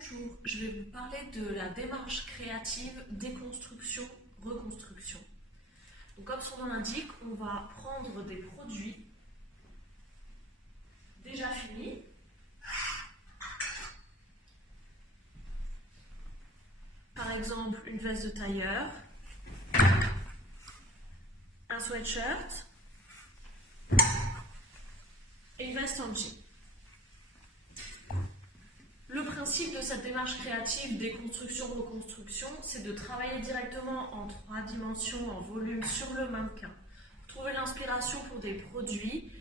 Bonjour, je vais vous parler de la démarche créative déconstruction-reconstruction. Donc, comme son nom l'indique, on va prendre des produits déjà finis, par exemple une veste de tailleur, un sweatshirt et une veste en jean. Le principe de cette démarche créative déconstruction-reconstruction, c'est de travailler directement en 3 dimensions, en volume, sur le mannequin. Trouver l'inspiration pour des produits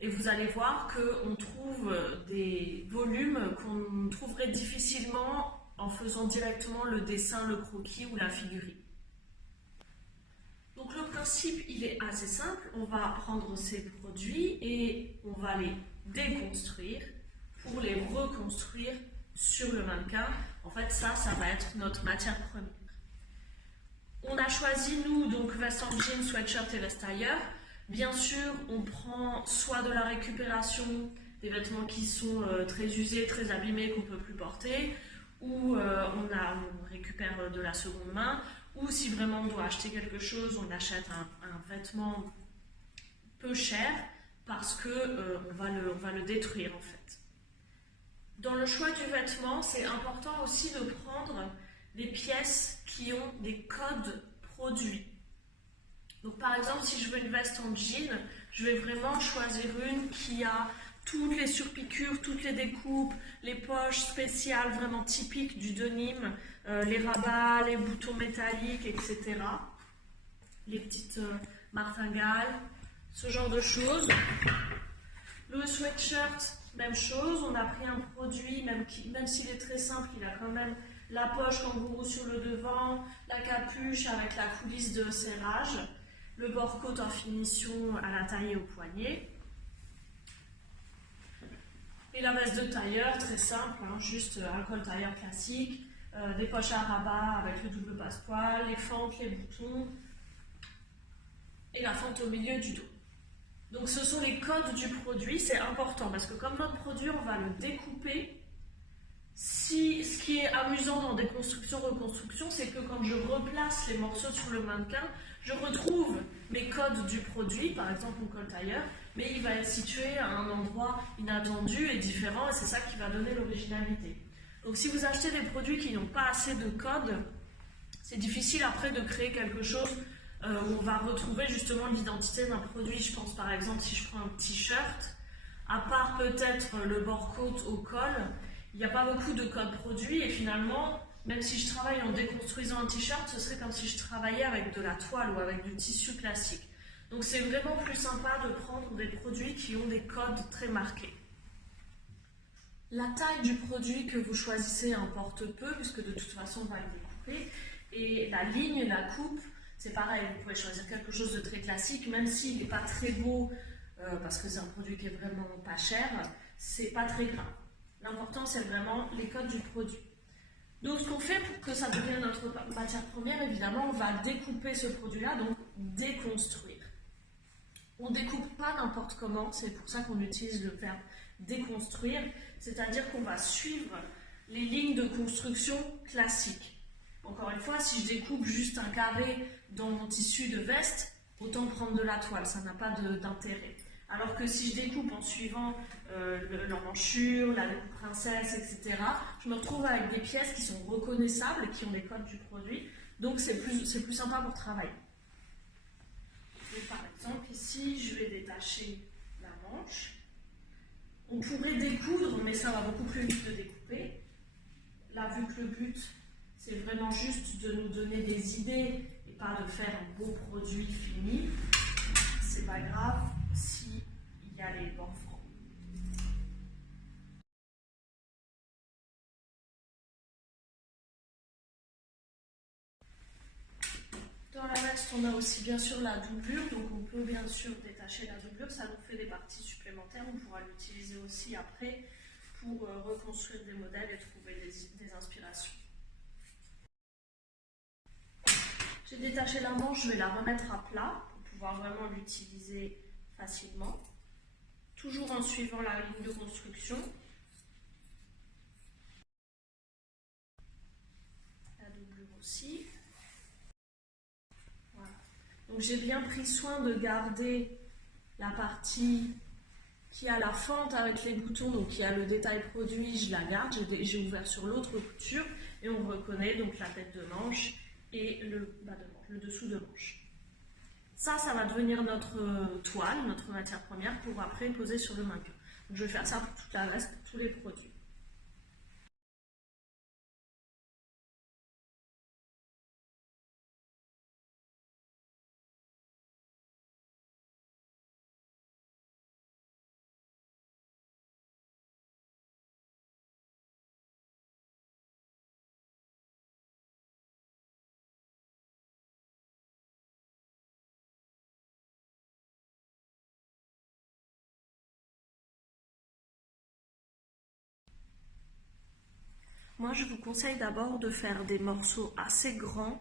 et vous allez voir qu'on trouve des volumes qu'on trouverait difficilement en faisant directement le dessin, le croquis ou la figurine. Donc le principe, il est assez simple. On va prendre ces produits et on va les déconstruire pour les reconstruire sur le mannequin. En fait, ça va être notre matière première. On a choisi, nous, donc veste en jean, sweatshirt et veste tailleur. Bien sûr, on prend soit de la récupération, des vêtements qui sont très usés, très abîmés, qu'on ne peut plus porter, ou on récupère de la seconde main, ou si vraiment on doit acheter quelque chose, on achète un vêtement peu cher parce qu'on va le détruire en fait. Dans le choix du vêtement, c'est important aussi de prendre des pièces qui ont des codes produits. Donc par exemple, si je veux une veste en jean, je vais vraiment choisir une qui a toutes les surpiqûres, toutes les découpes, les poches spéciales vraiment typiques du denim, les rabats, les boutons métalliques, etc. Les petites martingales, ce genre de choses. Le sweatshirt, même chose, on a pris un produit, même s'il est très simple, il a quand même la poche kangourou sur le devant, la capuche avec la coulisse de serrage, le bord-côte en finition à la taille et au poignet. Et la veste de tailleur, très simple, hein, juste un col tailleur classique, des poches à rabat avec le double passepoil, les fentes, les boutons et la fente au milieu du dos. Donc ce sont les codes du produit, c'est important parce que comme notre produit, on va le découper. Ce qui est amusant dans déconstruction-reconstruction, c'est que quand je replace les morceaux sur le mannequin, je retrouve mes codes du produit, par exemple mon col tailleur, mais il va être situé à un endroit inattendu et différent, et c'est ça qui va donner l'originalité. Donc si vous achetez des produits qui n'ont pas assez de codes, c'est difficile après de créer quelque chose où on va retrouver justement l'identité d'un produit. Je pense par exemple si je prends un t-shirt, à part peut-être le bord-côte au col, il n'y a pas beaucoup de codes produits et finalement, même si je travaille en déconstruisant un t-shirt, ce serait comme si je travaillais avec de la toile ou avec du tissu classique. Donc c'est vraiment plus sympa de prendre des produits qui ont des codes très marqués. La taille du produit que vous choisissez importe peu, puisque de toute façon on va le découper. Et la ligne, la coupe, c'est pareil, vous pouvez choisir quelque chose de très classique, même s'il n'est pas très beau, parce que c'est un produit qui est vraiment pas cher, c'est pas très grave. L'important, c'est vraiment les codes du produit. Donc, ce qu'on fait pour que ça devienne notre matière première, évidemment, on va découper ce produit-là, donc déconstruire. On ne découpe pas n'importe comment, c'est pour ça qu'on utilise le verbe déconstruire, c'est-à-dire qu'on va suivre les lignes de construction classiques. Encore une fois, si je découpe juste un carré dans mon tissu de veste, autant prendre de la toile, ça n'a pas d'intérêt. Alors que si je découpe en suivant l'emmanchure, la découpe princesse, etc., je me retrouve avec des pièces qui sont reconnaissables, qui ont les codes du produit, donc c'est plus sympa pour travailler. Et par exemple, ici, je vais détacher la manche. On pourrait découdre, mais ça va beaucoup plus vite de découper. Là, vu que le but, c'est vraiment juste de nous donner des idées et pas de faire un beau produit fini, c'est pas grave s'il y a les bords francs. Dans la veste, on a aussi bien sûr la doublure, donc on peut bien sûr détacher la doublure, ça nous fait des parties supplémentaires, on pourra l'utiliser aussi après pour reconstruire des modèles et trouver des inspirations. J'ai détaché la manche, je vais la remettre à plat pour pouvoir vraiment l'utiliser facilement, toujours en suivant la ligne de construction. aussi. Voilà. Donc j'ai bien pris soin de garder la partie qui a la fente avec les boutons, donc qui a le détail produit, je la garde, j'ai ouvert sur l'autre couture et on reconnaît donc la tête de manche et le bas de manche, le dessous de manche. Ça va devenir notre toile, notre matière première pour après poser sur le mannequin. Donc je vais faire ça pour toute la veste, pour tous les produits. Moi, je vous conseille d'abord de faire des morceaux assez grands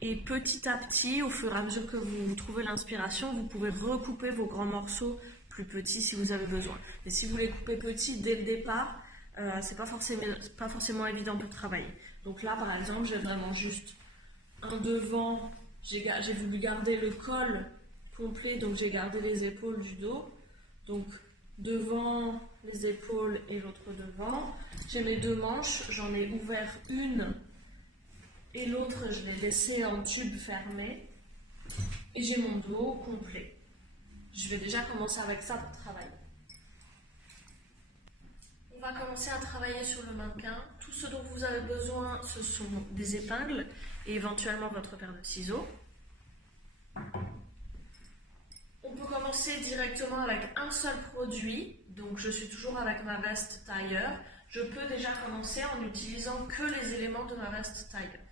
et petit à petit, au fur et à mesure que vous trouvez l'inspiration, vous pouvez recouper vos grands morceaux plus petits si vous avez besoin. Et si vous les coupez petits dès le départ, c'est pas forcément évident pour travailler. Donc là, par exemple, j'ai vraiment juste un devant, j'ai voulu garder le col complet, donc j'ai gardé les épaules du dos. Donc devant les épaules et l'autre devant. J'ai mes deux manches, j'en ai ouvert une et l'autre je l'ai laissée en tube fermé. Et j'ai mon dos complet. Je vais déjà commencer avec ça pour travailler. On va commencer à travailler sur le mannequin. Tout ce dont vous avez besoin, ce sont des épingles et éventuellement votre paire de ciseaux. On peut commencer directement avec un seul produit. Donc je suis toujours avec ma veste tailleur. Je peux déjà commencer en n'utilisant que les éléments de ma veste tailleur.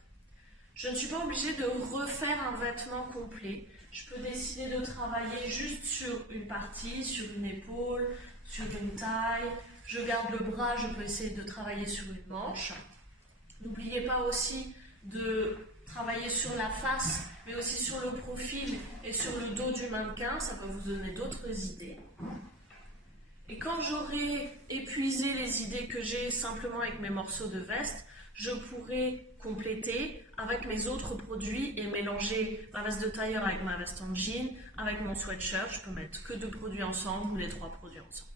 Je ne suis pas obligée de refaire un vêtement complet. Je peux décider de travailler juste sur une partie, sur une épaule, sur une taille. Je garde le bras, je peux essayer de travailler sur une manche. N'oubliez pas aussi de travailler sur la face, mais aussi sur le profil et sur le dos du mannequin. Ça peut vous donner d'autres idées. Et quand j'aurai épuisé les idées que j'ai simplement avec mes morceaux de veste, je pourrai compléter avec mes autres produits et mélanger ma veste de tailleur avec ma veste en jean, avec mon sweatshirt. Je peux mettre que 2 produits ensemble ou les 3 produits ensemble.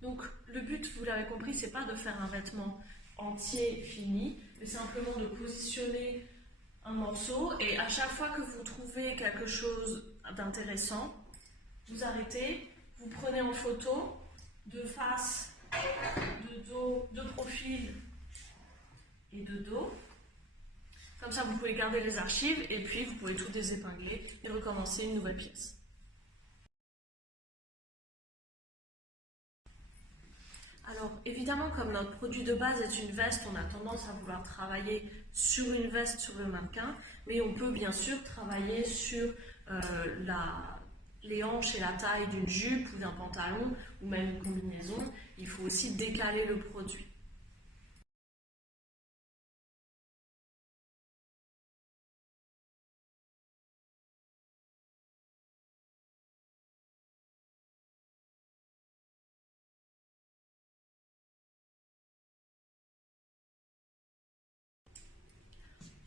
Donc le but, vous l'avez compris, c'est pas de faire un vêtement entier fini, mais simplement de positionner un morceau et à chaque fois que vous trouvez quelque chose d'intéressant, vous arrêtez, vous prenez en photo de face, de dos, de profil et de dos. Comme ça, vous pouvez garder les archives et puis vous pouvez tout désépingler et recommencer une nouvelle pièce. Alors évidemment, comme notre produit de base est une veste, on a tendance à vouloir travailler sur une veste sur le mannequin, mais on peut bien sûr travailler sur les hanches et la taille d'une jupe ou d'un pantalon ou même une combinaison. Il faut aussi décaler le produit.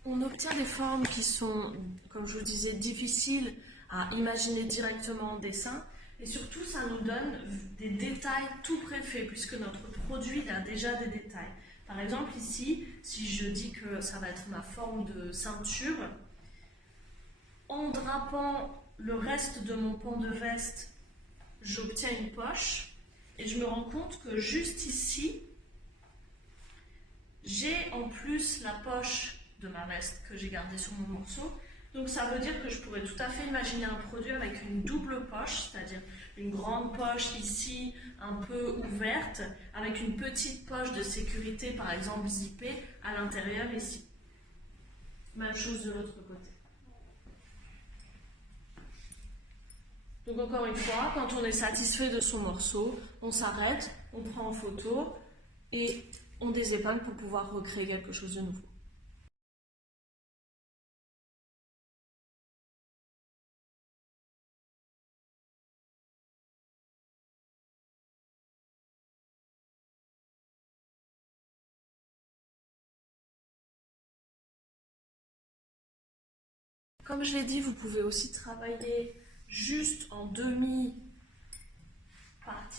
On obtient des formes qui sont, comme je vous disais, difficiles à imaginer directement en dessin. Et surtout, ça nous donne des détails tout préfaits, puisque notre produit a déjà des détails. Par exemple, ici, si je dis que ça va être ma forme de ceinture, en drapant le reste de mon pan de veste, j'obtiens une poche. Et je me rends compte que juste ici, j'ai en plus la poche de ma veste que j'ai gardée sur mon morceau, Donc ça veut dire que je pourrais tout à fait imaginer un produit avec une double poche, c'est-à-dire une grande poche ici, un peu ouverte, avec une petite poche de sécurité, par exemple zippée, à l'intérieur ici. Même chose de l'autre côté. Donc encore une fois, quand on est satisfait de son morceau, on s'arrête, on prend en photo et on désépingle pour pouvoir recréer quelque chose de nouveau. Comme je l'ai dit, vous pouvez aussi travailler juste en demi-partie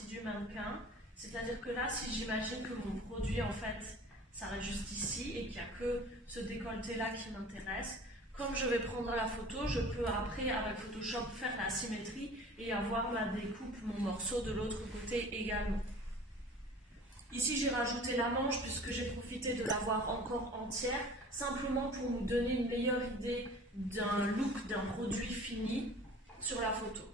du mannequin. C'est-à-dire que là, si j'imagine que mon produit, en fait, s'arrête juste ici et qu'il n'y a que ce décolleté-là qui m'intéresse, comme je vais prendre la photo, je peux après, avec Photoshop, faire la symétrie et avoir ma découpe, mon morceau de l'autre côté également. Ici, j'ai rajouté la manche puisque j'ai profité de l'avoir encore entière, simplement pour nous donner une meilleure idée d'un look, d'un produit fini sur la photo.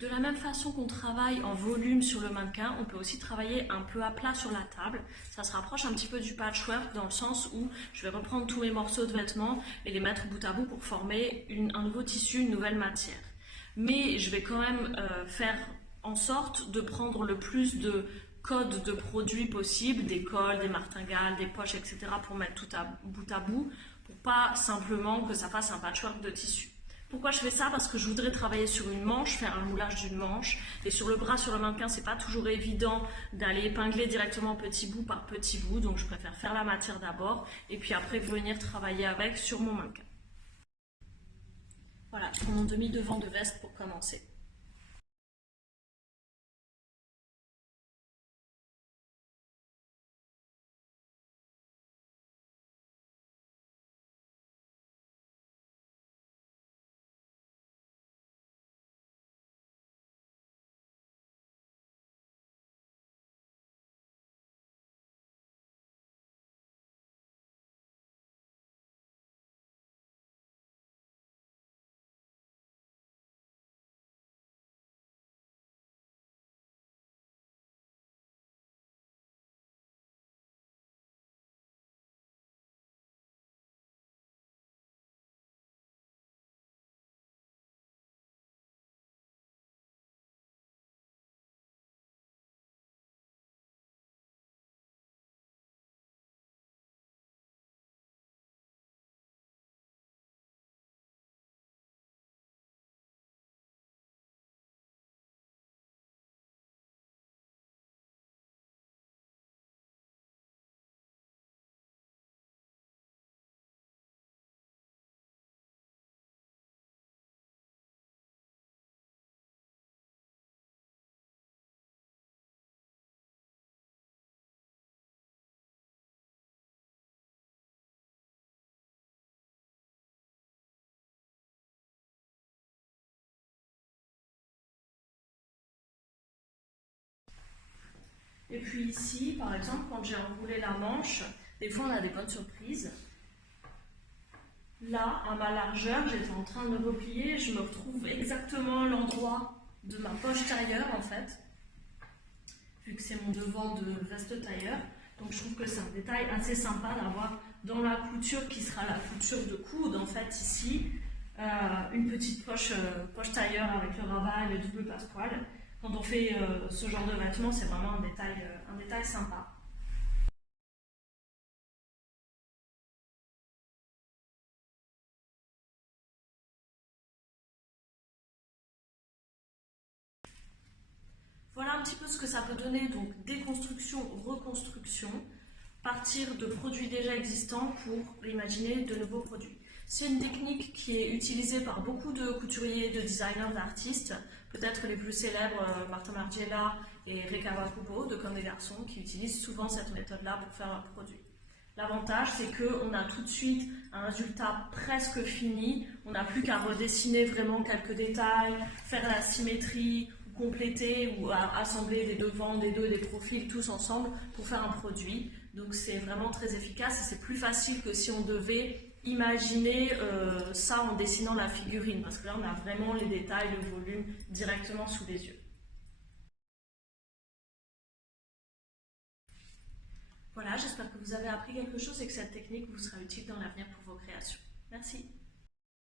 De la même façon qu'on travaille en volume sur le mannequin, on peut aussi travailler un peu à plat sur la table. Ça se rapproche un petit peu du patchwork dans le sens où je vais reprendre tous mes morceaux de vêtements et les mettre bout à bout pour former un nouveau tissu, une nouvelle matière. Mais je vais quand même faire en sorte de prendre le plus de codes de produits possibles, des cols, des martingales, des poches, etc. pour mettre tout à bout, pour pas simplement que ça fasse un patchwork de tissu. Pourquoi je fais ça? Parce que je voudrais travailler sur une manche, faire un moulage d'une manche. Et sur le bras, sur le mannequin, c'est pas toujours évident d'aller épingler directement petit bout par petit bout. Donc je préfère faire la matière d'abord et puis après venir travailler avec sur mon mannequin. Voilà, je prends mon demi-devant de veste pour commencer. Et puis ici, par exemple, quand j'ai enroulé la manche, des fois on a des bonnes surprises. Là, à ma largeur, j'étais en train de me replier, je me retrouve exactement à l'endroit de ma poche tailleur en fait, vu que c'est mon devant de veste tailleur. Donc je trouve que c'est un détail assez sympa d'avoir dans la couture qui sera la couture de coude en fait ici, une petite poche tailleur avec le rabat et le double passepoil. Quand on fait ce genre de vêtements, c'est vraiment un détail sympa. Voilà un petit peu ce que ça peut donner, donc déconstruction, reconstruction, partir de produits déjà existants pour imaginer de nouveaux produits. C'est une technique qui est utilisée par beaucoup de couturiers, de designers, d'artistes, peut-être les plus célèbres, Martin Margiela et Reka Wakubo de Comme des garçons, qui utilisent souvent cette méthode-là pour faire un produit. L'avantage, c'est qu'on a tout de suite un résultat presque fini, on n'a plus qu'à redessiner vraiment quelques détails, faire la symétrie, compléter ou assembler des devants, des dos et des profils tous ensemble pour faire un produit. Donc c'est vraiment très efficace et c'est plus facile que si on devait imaginer ça en dessinant la figurine, parce que là on a vraiment les détails, le volume directement sous les yeux. Voilà, j'espère que vous avez appris quelque chose et que cette technique vous sera utile dans l'avenir pour vos créations. Merci.